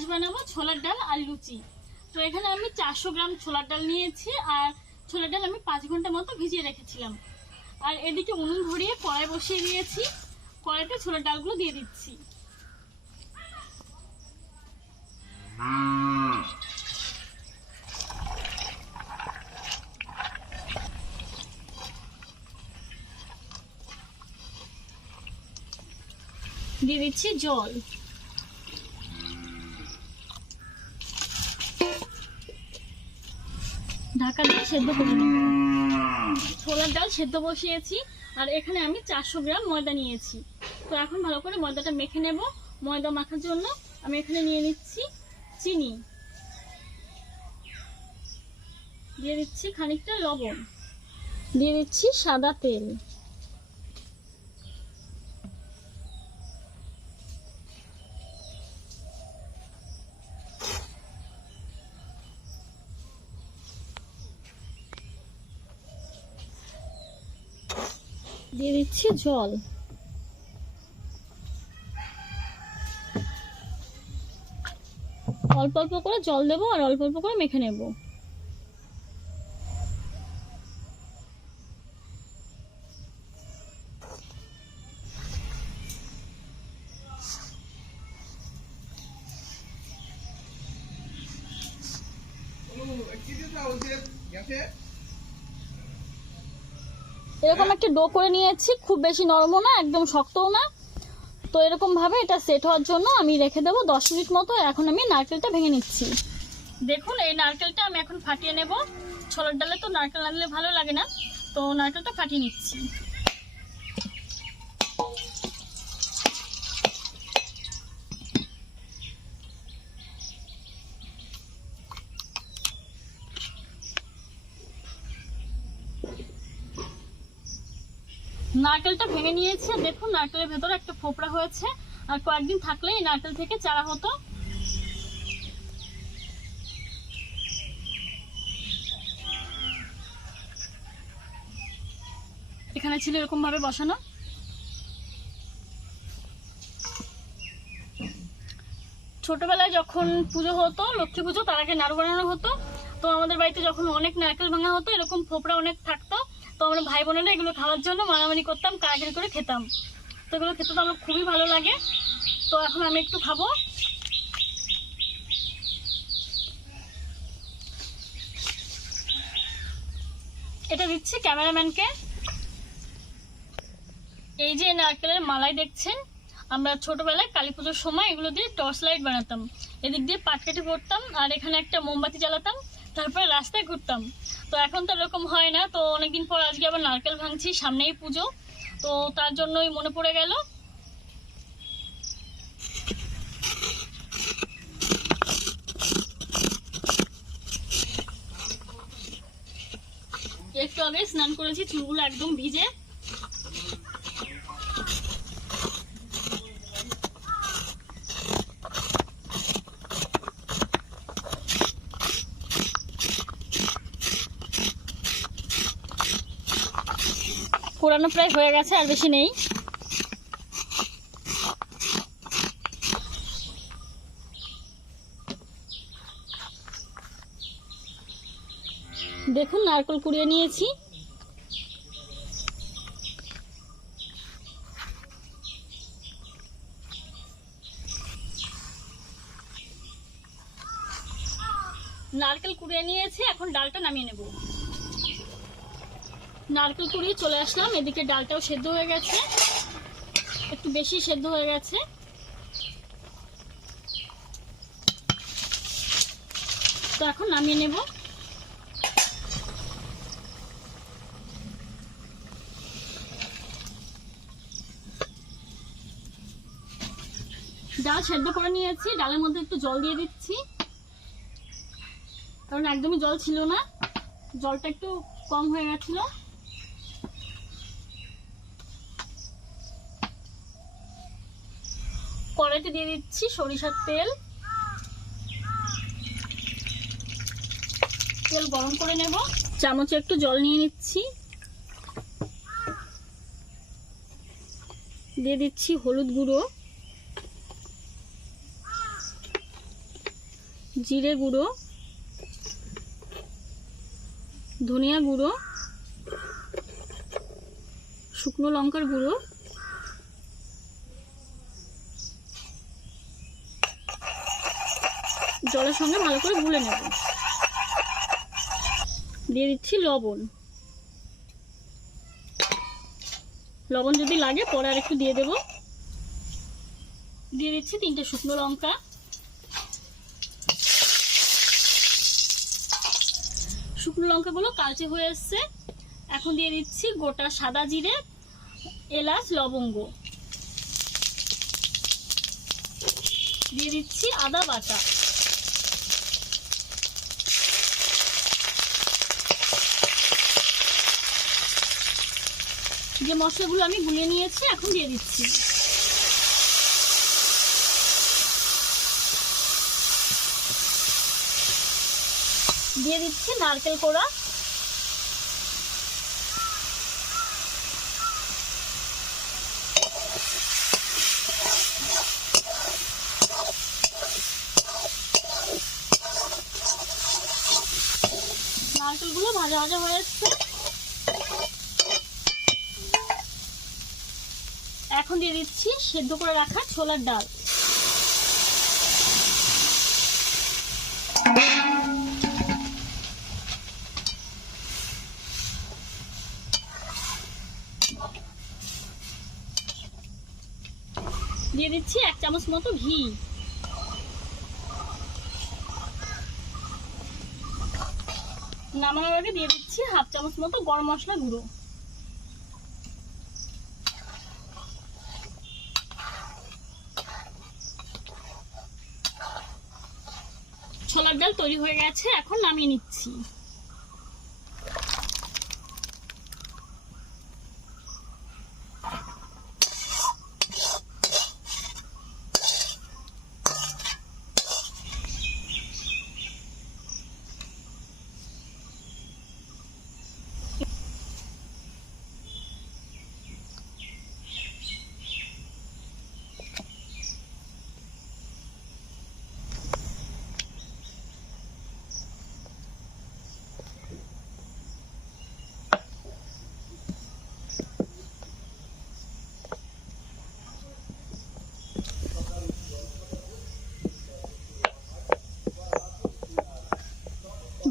আজ বানাবো ছোলার ডাল আর লুচি। তো এখানে আমি 400 গ্রাম ছোলার ডাল নিয়েছি আর ছোলার ডাল আমি 5 ঘন্টা মতো ভিজিয়ে রেখেছিলাম। আর এদিকে উনুন ধরিয়ে কড়াই বসিয়ে দিয়েছি, কড়াইতে ছোলার ডালগুলো দিয়ে দিচ্ছি। দিয়ে দিচ্ছি জল। ঢাকা দিয়ে সেদ্ধ করে নেব। ছোলার ডাল সেদ্ধ বসিয়েছি আর এখানে আমি 400 গ্রাম ময়দা নিয়েছি। তো এখন ভালো করে ময়দাটা মেখে নেব। ময়দা মাখার জন্য আমি এখানে নিয়ে নিচ্ছি চিনি, দিয়ে দিচ্ছি খানিকটা লবণ, দিয়ে দিচ্ছি সাদা তেল, দিয়ে দিচ্ছি জল। অল্প অল্প করে জল দেবো আর অল্প অল্প করে মেখে নেব। এরকম একটা ডো করে নিয়েছি, খুব বেশি নরমও না একদম শক্তও না। তো এরকম ভাবে এটা সেট হওয়ার জন্য আমি রেখে দেবো 10 মিনিট মতো। এখন আমি নারকেলটা ভেঙে নিচ্ছি। দেখুন এই নারকেলটা আমি এখন ফাটিয়ে নেব। ছোলার ডালে তো নারকেল না দিলে ভালো লাগে না, তো নারকেলটা ফাটিয়ে নিচ্ছি। নারকেলটা ভেঙে নিয়েছি আর দেখুন নারকেলের ভেতরে একটা ফোপড়া হয়েছে, আর কয়েকদিন থাকলে এই নারকেল থেকে চারা হতো। এখানে ছিল এরকম ভাবে বসানো। ছোটবেলায় যখন পুজো হতো, লক্ষ্মী পুজো, তার আগে নাড়ু বানানো হতো। তো আমাদের বাড়িতে যখন অনেক নারকেল ভাঙা হতো, এরকম ফোপড়া অনেক থাকতো। তো আমরা ভাই বোনেরা এগুলো খাওয়ার জন্য মানামানি করতাম, কারাকারি করে খেতাম। তো এগুলো খেতে তো আমার খুবই ভালো লাগে। তো এখন আমি একটু খাবো। এটা দিচ্ছি ক্যামেরাম্যানকে। এই যে নারকেলের মালাই দেখছেন, আমরা ছোটবেলায় কালী পুজোর সময় এগুলো দিয়ে টর্চ লাইট বানাতাম। এদিক দিয়ে পাটকাঠি পড়তাম আর এখানে একটা মোমবাতি জ্বালাতাম, তারপরে রাস্তায় ঘুরতাম। তো এখন তো এরকম হয় না। তো অনেকদিন পর আজকে আবার নারকেল ভাঙছি, সামনেই পুজো, তো তার জন্যই মনে পড়ে গেল। একটু আগে স্নান করেছি, চুলগুলো একদম ভিজে। পোড়ানো প্রায় হয়ে গেছে, আর বেশি নেই। দেখুন নারকেল কুড়িয়ে নিয়েছি। নারকেল কুড়িয়ে নিয়েছি, এখন ডালটা নামিয়ে নেব। নারকেল কুড়িয়ে চলে আসলাম। এদিকে ডালটাও সেদ্ধ হয়ে গেছে, একটু বেশি সেদ্ধ হয়ে গেছে। তো এখন নামিয়ে নেব। ডাল সেদ্ধ করে নিয়েছি, ডালের মধ্যে একটু জল দিয়ে দিচ্ছি, কারণ একদমই জল ছিল না, জলটা একটু কম হয়ে গেছিল। কড়াইতে দিয়ে দিচ্ছি সরিষার তেল। তেল গরম করে নেব। চামচে একটু জল নিয়ে নিচ্ছি, দিয়ে দিচ্ছি হলুদ গুঁড়ো, জিরে গুঁড়ো, ধনিয়া গুঁড়ো, শুকনো লঙ্কার গুঁড়ো, জলের সঙ্গে ভালো করে গুলে নেব। দিয়ে দিচ্ছি লবণ। লবণ যদি লাগে পরে আর একটু দিয়ে দেব। দিয়ে দিচ্ছি 3টে শুকনো লঙ্কা। শুকনো লঙ্কাগুলো কালচে হয়ে এসছে। এখন দিয়ে দিচ্ছি গোটা সাদা জিরে, এলাচ, লবঙ্গ। দিয়ে দিচ্ছি আদা বাটা। যে মশলাগুলো আমি গুলিয়ে নিয়েছি এখন দিয়ে দিচ্ছি। দিয়ে দিচ্ছি নারকেল কোড়া। নারকেলগুলো ভাজা ভাজা হয়ে যাচ্ছে। এখন দিয়ে দিচ্ছি সেদ্ধ করে রাখা ছোলার ডাল। দিয়ে দিচ্ছি 1 চামচ মতো ঘি। নামানোর আগে দিয়ে দিচ্ছি 1/2 চামচ মতো গরম মশলা গুঁড়ো। ছোলার ডাল তৈরি হয়ে গেছে, এখন নামিয়ে নিচ্ছি।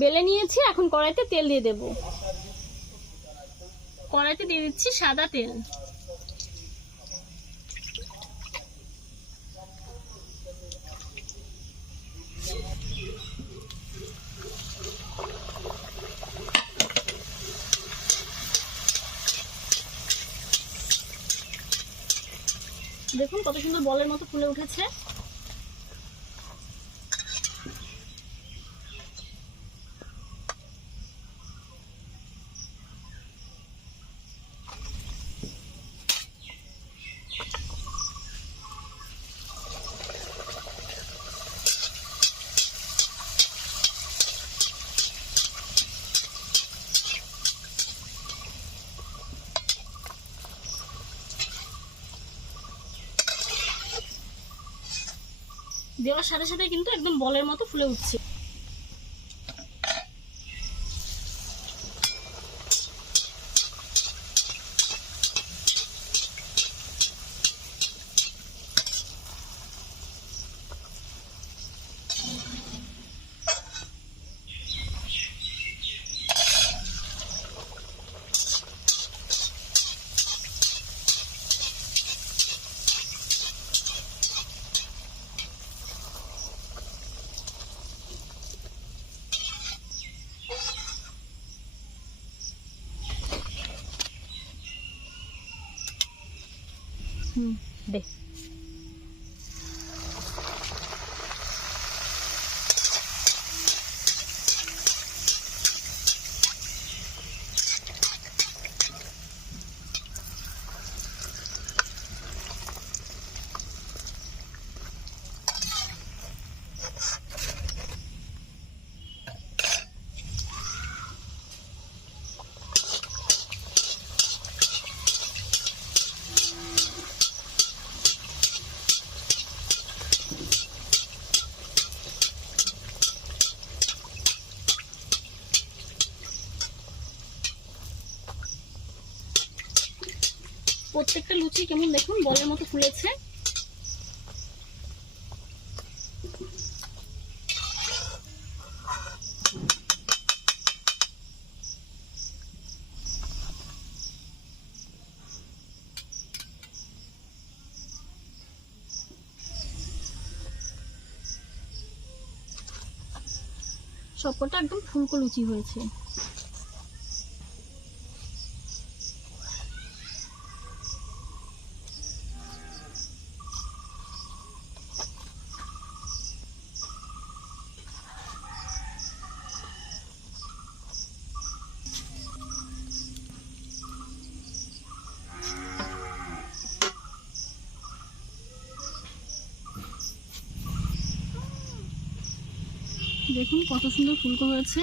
বেলে নিয়েছি, এখন কড়াইতে তেল দিয়ে দেব। কড়াইতে দিয়ে দিচ্ছি সাদা তেল। দেখুন কত সুন্দর বলের মতো ফুলে উঠেছে। দেওয়ার সাথে সাথে কিন্তু একদম বলের মতো ফুলে উঠছে। দে প্রত্যেকটা লুচি কেমন দেখুন বলের মতো ফুলেছে। সবকটা একদম ফুলকো লুচি হয়েছে। দেখুন কত সুন্দর ফুলকো হয়েছে।